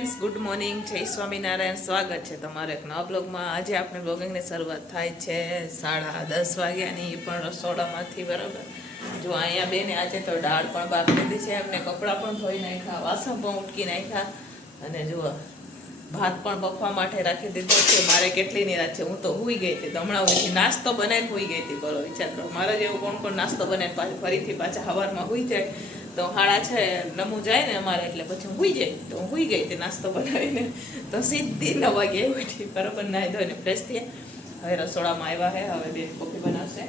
Friends good morning જય સ્વામિનારાયણ. સ્વાગત છે તમારે એક નવા બ્લોગમાં. આજે આપણે બ્લોગિંગની શરૂઆત થાય છે સાડા દસ વાગ્યાની પણ રસોડામાંથી, બરાબર? જો અહીંયા બેને આજે તો દાળ પણ બાકી દીધી છે, એમને કપડાં પણ ધોઈ નાખ્યા, વાસણ પણ ઉટકી નાખ્યા, અને જુઓ, ભાત પણ બફવા માટે રાખી દીધો છે. મારે કેટલી નિરાશ છે. હું તો હોઈ ગઈ હતી. તો હમણાં ઉઠી નાસ્તો બનાવીને હોઈ ગઈ હતી. બરો વિચાર કરો. મારા જેવું કોણ કોણ નાસ્તો બનાવીને પાછું ફરીથી પાછા હવારમાં હોઈ જાય? તો હાડા છે, નમું જાય ને અમારે એટલે પછી હું હુઈ જાય. તો હું હુઈ ગઈ તે નાસ્તો બનાવીને. તો સીધી નવ વાગે ઉઠી, બરાબર નાહી ધોઈને ફ્રેશ થયા. હવે રસોડામાં આવ્યા છે હવે બે કોફી બનાવશે.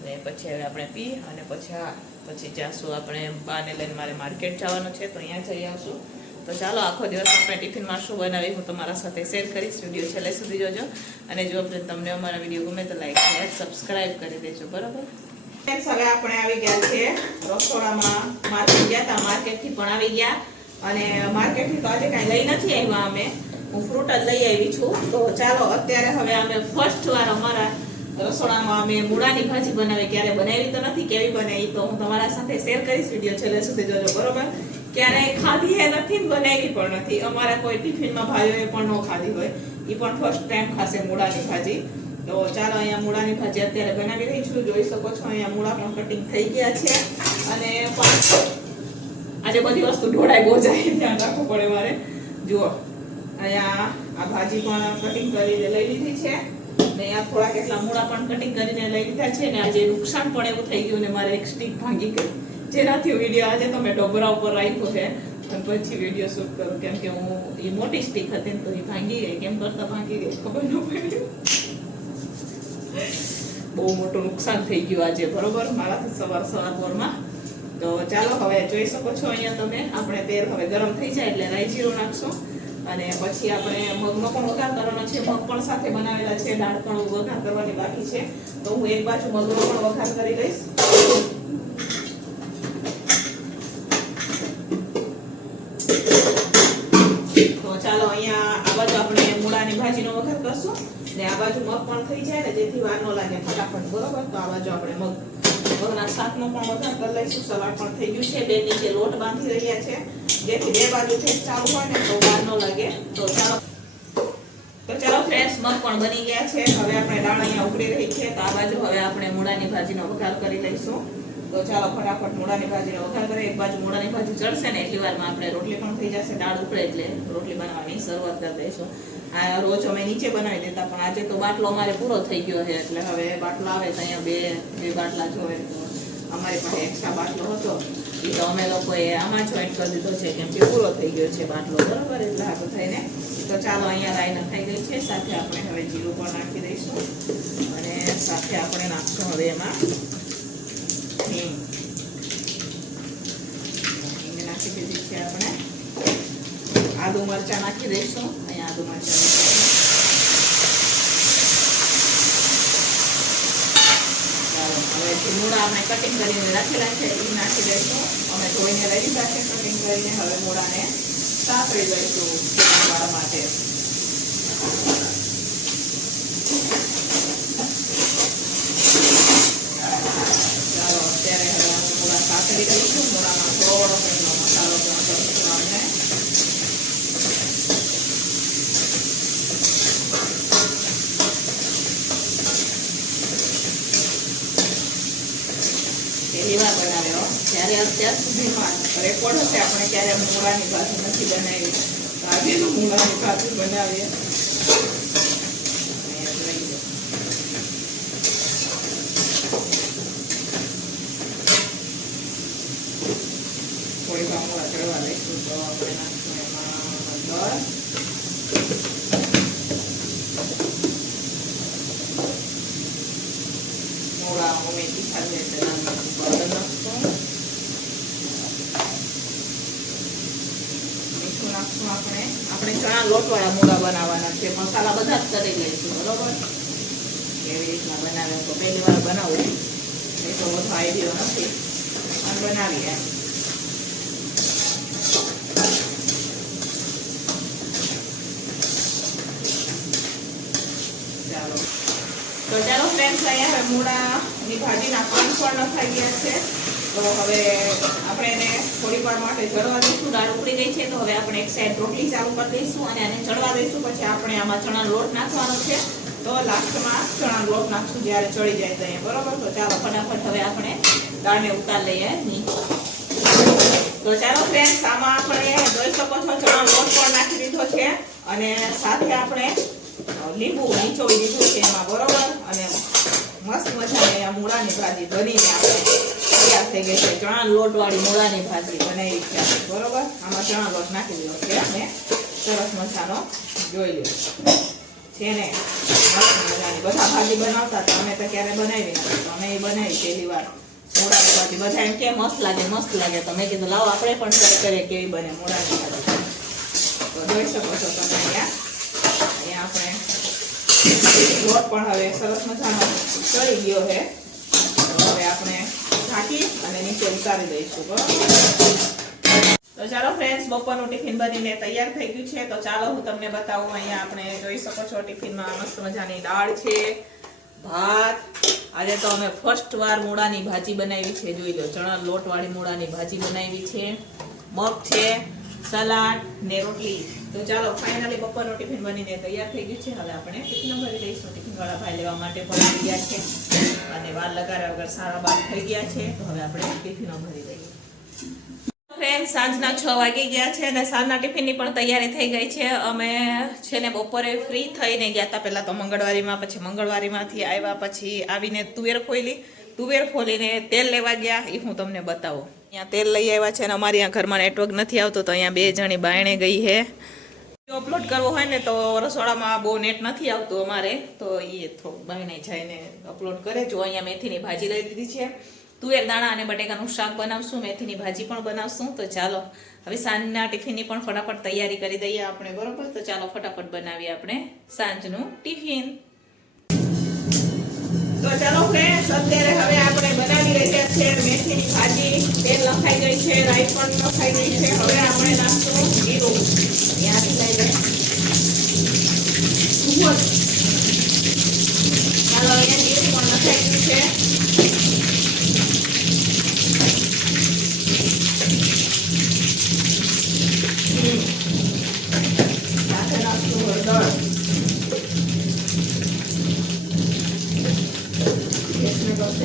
અને પછી હવે આપણે પી, અને પછી હા, પછી જાશું આપણે બાને લઈને મારે માર્કેટ જવાનું છે, તો અહીંયા જઈ આવશું. તો ચાલો, આખો દિવસ આપણે ટિફિનમાં શું બનાવી હું તમારા સાથે શેર કરીશ. વીડિયો છેલ્લે સુધી જોજો. અને જો તમને અમારા વીડિયો ગમે તો લાઈક શેર સબસ્ક્રાઈબ કરી દેજો, બરાબર? હવે આપણે આવી ગયા છે રસોડામાં. માર્કેટ ગયા હતા, માર્કેટથી પણ આવી ગયા. અને માર્કેટથી તો આજે કાંઈ લઈ નથી આવ્યા અમે. હું ફ્રૂટ જ લઈ આવી છું. તો ચાલો, અત્યારે હવે અમે ફર્સ્ટ વાર અમારા રસોડામાં અમે મૂળાની ભાજી બનાવી. ક્યારે બનાવી તો નથી, કેવી બને એ તો હું તમારા સાથે શેર કરીશ વીડિયો છેલ્લે સુધી જોજો, બરોબર? ક્યારેય ખાધી એ નથી બનાવી પણ નથી. અમારા કોઈ ટિફિનમાં ભાઈઓએ પણ ન ખાધી હોય. એ પણ ફર્સ્ટ ટાઈમ ખાશે મૂળાની ભાજી. તો ચાલો અહીંયા મૂળાની ભાજી અત્યારે બનાવી રહી છું. જોઈ શકો છો, અહીંયા મૂળા પણ કટિંગ થઈ ગયા છે. અને આજે બધી વસ્તુ ઢોળાઈ બહુ જાય, ધ્યાન રાખવું પડે મારે. જુઓ, અહીંયા આ ભાજી પણ કટિંગ કરીને લઈ લીધી છે. ને અહીંયા થોડા કેટલા મૂળા પણ કટિંગ કરીને લઈ લીધા છે. ને આજે નુકસાન પણ એવું થઈ ગયું ને મારે એક સ્ટીક ભાંગી ગઈ. જેનાથી વીડિયો આજે તમે ડોબરા ઉપર રાખ્યો છે. અને પછી વીડિયો શૂટ કરું, કેમ કે હું એ મોટી સ્ટીક હતી ને તો એ ભાંગી ગઈ. કેમ કરતા ભાંગી ગઈ ખબર ન પડી. બહુ મોટું નુકસાન થઈ ગયું આજે, બરોબર? મારાથી સવાર સવાર પોરમાં. તો ચાલો, હવે જોઈ શકો છો અહીંયા તમે. આપણે તેલ હવે ગરમ થઈ જાય એટલે રાઈ જીરો નાખશું. અને પછી આપણે મગનો પણ વઘાર કરવાનો છે. મગ પણ સાથે બનાવેલા છે. દાળ પણ વઘાર કરવાની બાકી છે. તો હું એક બાજુ મગનો પણ વઘાર કરી લઈશ તો ચાલો અહીંયા આ બાજુ આપણે મૂળાની ભાજીનો વઘાર કરશું ને આ બાજુ મગ પણ થઈ જાય ને, જેથી વાર ન લાગે ફટાફટ, બરોબર? તો આ બાજુ આપણે મગ, મગના શાકનો પણ વઘાર કરી લઈશું. સલાડ પણ થઈ ગયું છે. બે નીચે લોટ બાંધી રહ્યા છે. જેથી બે બાજુ છે ચાલુ હોય ને, તો વાર ન લાગે. તો ચાલો. તો ચાલો ફ્રેન્ડ્સ, મગ પણ બની ગયા છે. હવે આપણે દાળ અહીંયા ઉકળી રહી છે. તો આ બાજુ હવે આપણે મૂળાની ભાજીનો વઘાર કરી લઈશું. તો ચાલો ફટાફટ મોડાની ભાજીનો વઘાર કરીએ. એક બાજુ મોડાની ભાજી ચડશે ને એટલી વારમાં આપણે રોટલી પણ થઈ જશે, દાળ ઉકળે એટલે રોટલી બનાવવાની શરૂઆત કરી દઈશું. આ રોજ અમે નીચે બનાવી દેતા, પણ આજે તો બાટલો અમારે પૂરો થઈ ગયો છે, એટલે હવે બાટલો આવે તો અહીંયા બે બે બાટલા જોવે તો અમારી પાસે એક્સ્ટ્રા બાટલો હતો. એ તો અમે લોકોએ આમાં જોઈન્ટ કરી દીધો છે, કેમ કે પૂરો થઈ ગયો છે બાટલો. બરોબર એટલે આ બધાને તો ચાલો અહીંયા રાઈ નખાઈ ગઈ છે, સાથે આપણે હવે જીરું પણ નાખી દઈશું. અને સાથે આપણે નાખશું હવે એમાં હિંગ હિંગ નાખી દીધી છે આપણે આદુ મરચાં નાખી દઈશું. અહીંયા આદુ મરચાં હવે મૂળા અમે કટિંગ કરીને રાખેલા છે એ નાખી દઈશું. અમે ધોઈને લઈ લીધા છે કટિંગ કરીને. હવે મૂળાને સાતરી દઈશું વાળા માટે. ચાલો, અત્યારે હવે મૂળા સાતરી દઈશું મૂળામાં થોડો કંઈનો મસાલો પણ કરીશું આપણે પહેલી વાર બનાવ્યો ત્યારે અત્યાર સુધીમાં રેકોર્ડ હશે આપણે ક્યારે મૂળાની ભાજી નથી બનાવી તો આજે તો મૂળાની ભાજી બનાવીએ અહીંયા જોઈ લો. થોડી વાર મૂળા ચડવા દઈશું તો આપણે નાખશું એમાં હળદર મૂળા મમ્મી તીખા છે એટલે લાલ મરચું પાવડર નાખશું મીઠું નાખશું આપણે આપણે ચણા લોટવાળા મૂળા બનાવવાના છે, મસાલા બધા જ કરી લઈશું, બરોબર? એવી રીતના બનાવે તો પહેલી વાર બનાવું. એ તો બધો આઈડિયો નથી, પણ બનાવીએ. તો ચાલો ફ્રેન્ડ્સ અહીંયા મૂળાની ભાજી નાખવાનું પણ નખાઈ ગયા છે. તો હવે આપણે એને થોડી વાર માટે જળવા દઈશું. દાળ ઉકળી ગઈ છે તો હવે આપણે એક સાઈડ રોટલી ચાલુ કરી દઈશું અને એને ચડવા દઈશું. પછી આપણે આમાં ચણાનો લોટ નાખવાનો છે. તો લાસ્ટમાં ચણાનો લોટ નાખશું જ્યારે ચડી જાય તો બરોબર? તો ચાલો, ફટાફટ હવે આપણે દાળને ઉતાર લઈએ નહીં તો ચાલો ફ્રેન્ડ્સ આમાં આપણે જોઈ શકો છો ચણાનો લોટ પણ નાખી દીધો છે. અને સાથે આપણે લીંબુ નીચોવી દીધું છે એમાં. બરોબર? અને મસ્ત મજાની આ મૂળાની ભાજી ભરીને આપણે. તૈયાર થઈ ગઈ છે. ચણા લોટવાળી મૂળાની ભાજી બનાવી છે બરોબર? આમાં ચણા લોટ નાખી દીધો છે. અને સરસ મજાનો જોઈ લો છે ને? મજાની. બધા ભાજી બનાવતા હતા. અમે તો ક્યારે બનાવી નથી તો અમે એ બનાવી પહેલી વાર. મૂળાની ભાજી. બધા એમ કે મસ્ત લાગે મસ્ત લાગે. તો મેં કીધું, લાવો, આપણે પણ ટ્રાય કરીએ કેવી બને મૂળાની ભાજી. તો જોઈ શકો છો તમે અહીંયા. અહીંયા આપણે લોટ પણ હવે સરસ મજાનો ચડી ગયો છે. તો ઢાંકી અને નીચે ઉતારી દઈશું તો ચાલો ફ્રેન્ડ્સ બપોરનું ટિફિન બનીને તૈયાર થઈ ગયું છે. તો ચાલો હું તમને બતાવું, અહીંયા આપણે જોઈ શકો છો ટિફિનમાં મસ્ત મજાની દાળ છે, ભાત. આજે તો અમે ફર્સ્ટ વાર મૂળાની ભાજી બનાવી છે, જોઈ લો, ચણા લોટવાળી મૂળાની ભાજી બનાવી છે. મગ છે, સલાડ ને રોટલી. તો ચાલો ફાઇનલી બપોરનું ટિફિન બનીને તૈયાર થઈ ગયું છે. હવે આપણે ટિફિન ભરી દઈશું. ટિફિન વાળા ભાઈ લેવા માટે પણ આવી ગયા છે. અને વાર લગાડ્યા વગર સારા બાર થઈ ગયા છે. તો હવે આપણે ટિફિનો ભરી દઈએ. ફ્રેન્ડ સાંજના છ વાગી ગયા છે અને સાંજના ટિફિનની પણ તૈયારી થઈ ગઈ છે. અમે છે ને બપોરે ફ્રી થઈને ગયા હતા પહેલાં તો મંગળવારીમાં, પછી મંગળવારીમાંથી આવ્યા, પછી આવીને તુવેર ખોલી તુવેર ખોલીને તેલ લેવા ગયા. એ હું તમને બતાવું. અહીંયા તેલ લઈ આવ્યા છે અને અમારી અહીંયા ઘરમાં નેટવર્ક નથી આવતું, તો અહીંયા બે જણી બાયણે ગઈ છે. અપલોડ કરવો હોય ને તો રસોડામાં બહુ નેટ નથી આવતું અમારે, તો એ થોડું બહેને જઈને અપલોડ કરે. જો અહીંયા મેથીની ભાજી લઈ દીધી છે. તુવેર દાણા અને બટેકાનું શાક બનાવશું, મેથીની ભાજી પણ બનાવશું. તો ચાલો, હવે સાંજના ટિફિનની પણ ફટાફટ તૈયારી કરી દઈએ આપણે, બરોબર? તો ચાલો ફટાફટ બનાવીએ આપણે સાંજનું ટિફિન. તો ચાલો ફ્રેન્ડ્સ અત્યારે હવે આપણે બનાવી રહ્યા છે મેથીની ભાજી. તેલ લખાઈ ગઈ છે, રાઈ પણ લખાઈ ગઈ છે. હવે આપણે નાખશું જીરું. ત્યાંથી લઈ લઈએ ચાલો, અહીંયા જીરું પણ લખાઈ ગયું છે સાથે નાખશું હળદર ગેસને કરશે ધીમો. તો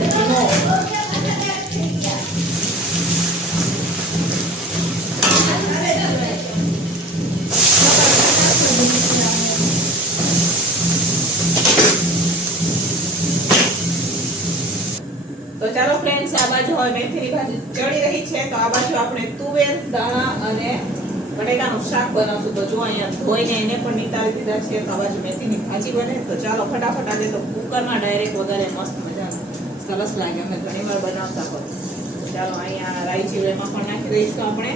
ચાલો ફ્રેન્ડ્સ આ બાજુ હવે મેથીની ભાજી ચડી રહી છે. તો આ બાજુ આપણે તુવેર, દાણા અને બટેકાનું શાક બનાવશું. તો જો અહીંયા ધોઈને એને પણ નિતારી દીધા છે. આ બાજુ મેથીની ભાજી બને. તો ચાલો ફટાફટ આજે તો કુકરમાં ડાયરેક્ટ વધારે મસ્ત મજાનું સરસ લાગે અમે ઘણી વાર બનાવતા હોય. ચાલો, અહીંયા રાઈ જીરું એમાં પણ નાખી દઈશું આપણે.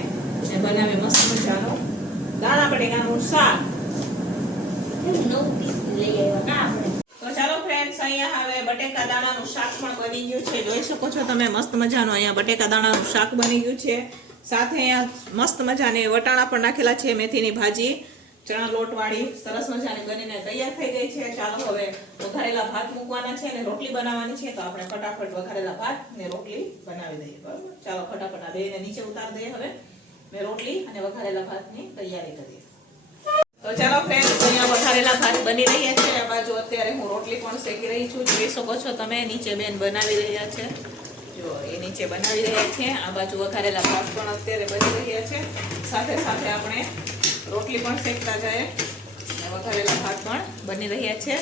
અને બનાવે મસ્ત મજાનો. દાણા બટેકાનું શાક. શાક પણ બની ગયું છે. જોઈ શકો છો તમે, મસ્ત મજાનું અહીંયા બટેકા દાણાનું શાક બની ગયું છે. સાથે અહીંયા મસ્ત મજાની વટાણા પણ નાખેલા છે, મેથીની ભાજી. ચણા લોટવાળી સરસ મજાની બનીને તૈયાર થઈ ગઈ છે. ચાલો હવે વઘારેલા ભાત મૂકવાના છે અને રોટલી બનાવવાની છે. તો આપણે ફટાફટ વઘારેલા ભાત ને રોટલી બનાવી દઈએ. બરાબર? ચાલો ફટાફટ આ બેને નીચે ઉતારી દઈએ હવે. મેં રોટલી અને વઘારેલા ભાતની તૈયારી કરી. તો ચાલો ફ્રેન્ડ્સ અહીંયા વઘારેલા ભાત બની રહ્યા છે. આ બાજુ અત્યારે હું રોટલી પણ શેકી રહી છું. જોઈ શકો છો તમે, નીચે બેન બનાવી રહ્યા છે. જો, એ નીચે બનાવી રહ્યા છે. આ બાજુ વઘારેલા ભાત પણ અત્યારે બની રહ્યા છે. સાથે સાથે આપણે રોટલી પણ શેકતા જાય. અને વઘારેલા ભાત પણ બની રહ્યા છે.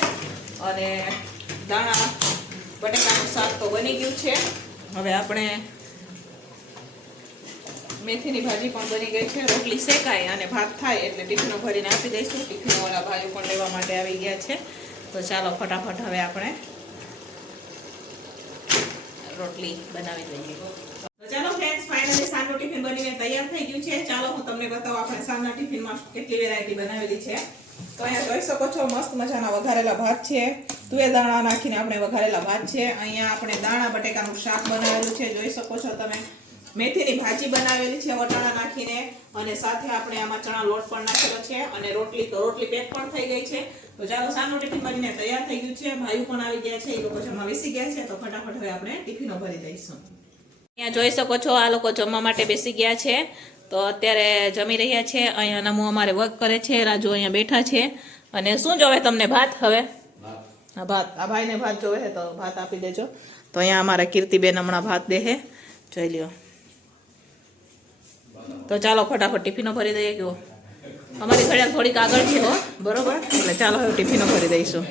અને દાણા, બટેકાનું શાક તો બની ગયું છે. હવે આપણે મેથીની ભાજી પણ બની ગઈ છે. રોટલી શેકાય અને ભાત થાય એટલે ટિફિનો ભરીને આપી દઈશું. ટિફિનવાળા ભાઈઓ પણ લેવા માટે આવી ગયા છે. તો ચાલો ફટાફટ હવે આપણે રોટલી બનાવી દઈએ તો ચાલો ફ્રેન્ડ્સ ફાઇનલી સાંજનું ટિફિન બનીને તૈયાર થઈ ગયું છે. ચાલો, હું તમને બતાવું આપણે સાંજના ટિફિનમાં કેટલી વેરાયટી બનાવેલી છે. તો અહીંયા જોઈ શકો છો, મસ્ત મજાના વઘારેલા ભાત છે. તુએ દાણા નાખીને આપણે વઘારેલા ભાત છે. અહીંયા આપણે દાણા, બટેકાનું શાક બનાવેલું છે. જોઈ શકો છો તમે. મેથીની ભાજી બનાવેલી છે, વટાણા નાખીને. અને સાથે આપણે આમાં ચણા લોટ પણ નાખેલો છે. અને રોટલી તો રોટલી પેક પણ થઈ ગઈ છે. તો ચાલો, સાંજનું ટિફિન બનીને તૈયાર થઈ ગયું છે. ભાઈઓ પણ આવી ગયા છે. એ લોકો જમા બેસી ગયા છે. તો ફટાફટ હવે આપણે ટિફિનો ભરી દઈશું. અહીંયા જોઈ શકો છો આ લોકો જમવા માટે બેસી ગયા છે. તો અત્યારે જમી રહ્યા છે અહીંયા નમો અમારે વર્ક કરે છે રાજુ અહીંયા બેઠા છે. અને શું જોવે તમને ભાત હવે? હા ભાત. આ ભાઈને ભાત જોવે છે તો ભાત આપી દેજો. તો અહીંયા અમારા કીર્તિબેન હમણાં ભાત દેહે જોઈ લ્યો. તો ચાલો ફટાફટ ટિફિનો ભરી દઈએ કેવો? અમારી ઘડિયાળ થોડીક આગળ છે હો. બરોબર? એટલે ચાલો હવે ટિફિનો ભરી દઈશું.